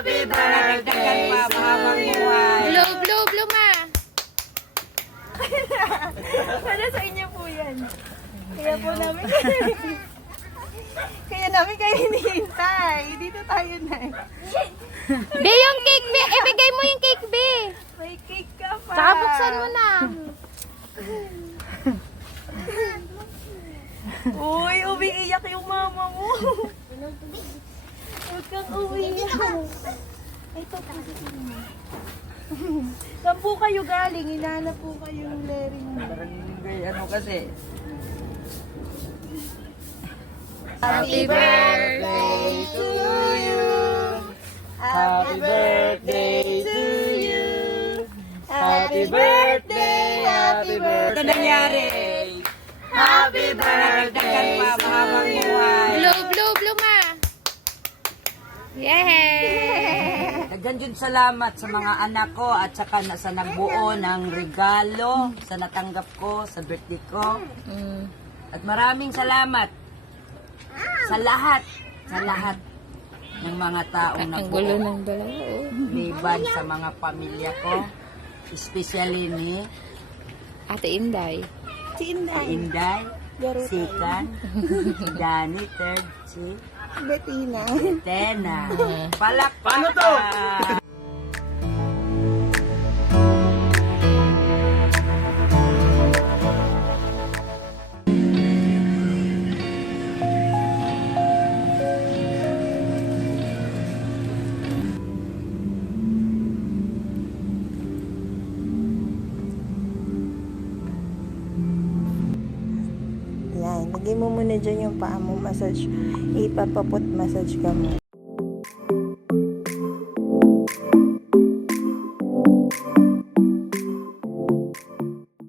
Happy birthday pa, mahabang buhay. Blow, ma. Para sa inyo po yan. Kaya po namin kayo hinihintay. Dito tayo na. Be, yung cake, be. Ibigay mo yung cake, be. May cake ka pa. Tsaka buksan mo na. Uy, umiiyak yung mama mo. Huwag kang umiiyak. Ito po. Saan po kayo galing? Hinahanap po kayo ng lering mo. Parang ano kasi. Happy birthday to you. Happy birthday to you. Happy birthday, happy birthday. Ito nangyari. Happy birthday pa, mahabang buhay. Blow, ma. Yay! Nagandyan salamat sa mga anak ko at saka sa nagbuo ng regalo sa natanggap ko sa birthday ko. At maraming salamat sa lahat ng mga taong Ang gulo nabuo. ng dalawa. Liban sa mga pamilya ko, especially ni Ate Inday. Si Inday. Inday, Garo tayo. Sikan, Danny, Third, si Bettina. Tena. Palakpakan! Yan, lagay mo muna dyan yung paa mo, massage. Ipapapot massage ka mo.